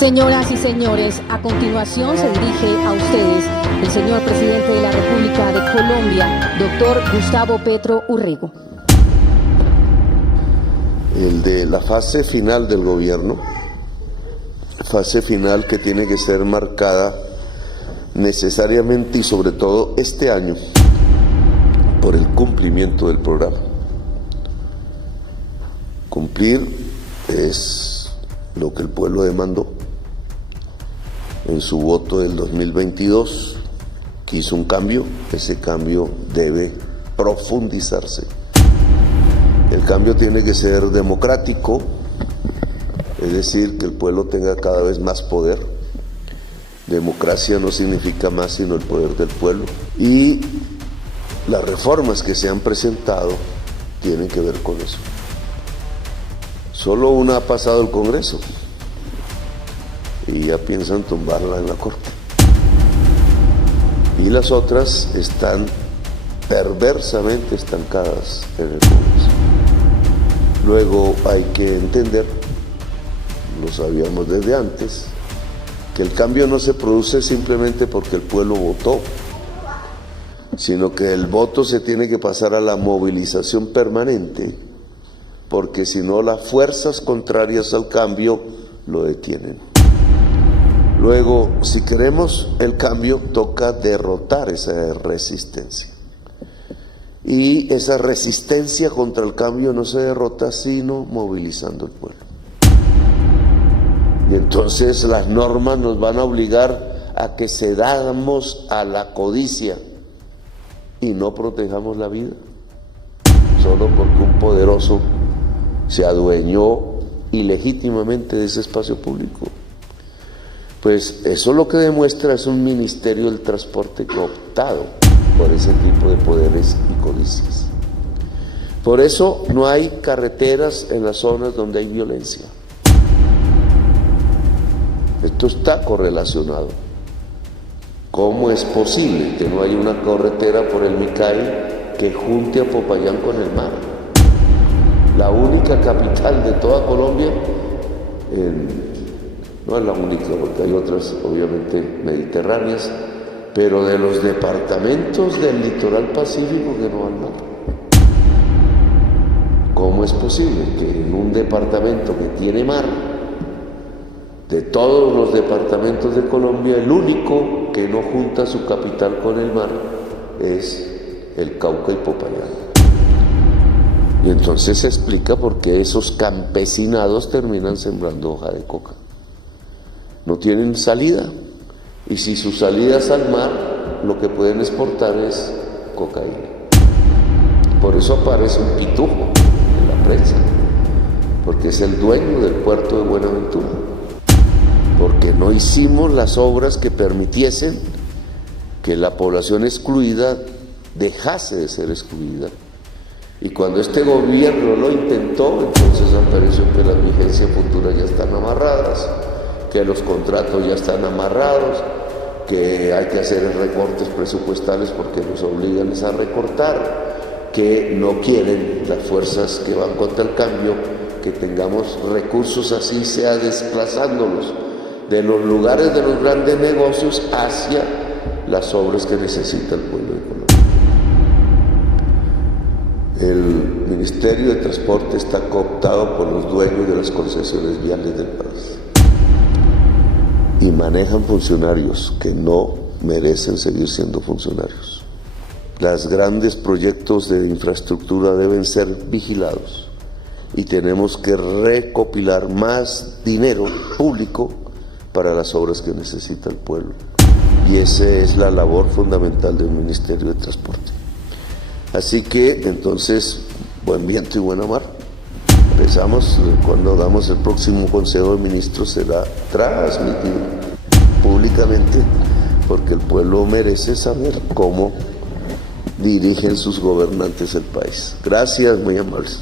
Señoras y señores, a continuación se dirige a ustedes el señor presidente de la República de Colombia, doctor Gustavo Petro Urrego. El de la fase final del gobierno, fase final que tiene que ser marcada necesariamente y sobre todo este año por el cumplimiento del programa. Cumplir es lo que el pueblo demandó en su voto del 2022, quiso un cambio, ese cambio debe profundizarse. El cambio tiene que ser democrático, es decir, que el pueblo tenga cada vez más poder. Democracia no significa más sino el poder del pueblo. Y las reformas que se han presentado tienen que ver con eso. Solo una ha pasado el Congreso y ya piensan tumbarla en la Corte. Y las otras están perversamente estancadas en el Congreso. Luego hay que entender, lo sabíamos desde antes, que el cambio no se produce simplemente porque el pueblo votó, sino que el voto se tiene que pasar a la movilización permanente, porque si no las fuerzas contrarias al cambio lo detienen. Luego, si queremos el cambio, toca derrotar esa resistencia. Y esa resistencia contra el cambio no se derrota sino movilizando el pueblo. Y entonces las normas nos van a obligar a que cedamos a la codicia y no protejamos la vida, solo porque un poderoso se adueñó ilegítimamente de ese espacio público. Pues eso lo que demuestra es un ministerio del transporte cooptado por ese tipo de poderes y codicias. Por eso no hay carreteras en las zonas donde hay violencia. Esto está correlacionado. ¿Cómo es posible que no haya una carretera por el Micay que junte a Popayán con el mar? La única capital de toda Colombia, no es la única porque hay otras obviamente mediterráneas, pero de los departamentos del litoral pacífico que no van mal. ¿Cómo es posible que en un departamento que tiene mar, de todos los departamentos de Colombia, el único que no junta su capital con el mar es el Cauca y Popayán? Y entonces se explica por qué esos campesinados terminan sembrando hoja de coca. No tienen salida, y si su salida es al mar, lo que pueden exportar es cocaína. Por eso aparece un pitujo en la prensa, porque es el dueño del puerto de Buenaventura, porque no hicimos las obras que permitiesen que la población excluida dejase de ser excluida. Y cuando este gobierno lo intentó, entonces apareció que las vigencias futuras ya están amarradas, que los contratos ya están amarrados, que hay que hacer recortes presupuestales porque nos obligan a recortar, que no quieren las fuerzas que van contra el cambio, que tengamos recursos, así sea desplazándolos de los lugares de los grandes negocios hacia las obras que necesita el pueblo de Colombia. El Ministerio de Transporte está cooptado por los dueños de las concesiones viales del país y manejan funcionarios que no merecen seguir siendo funcionarios. Los grandes proyectos de infraestructura deben ser vigilados y tenemos que recopilar más dinero público para las obras que necesita el pueblo. Y esa es la labor fundamental del Ministerio de Transporte. Así que, entonces, buen viento y buena mar. Empezamos, cuando damos el próximo Consejo de Ministros será transmitido públicamente, porque el pueblo merece saber cómo dirigen sus gobernantes el país. Gracias, muy amables.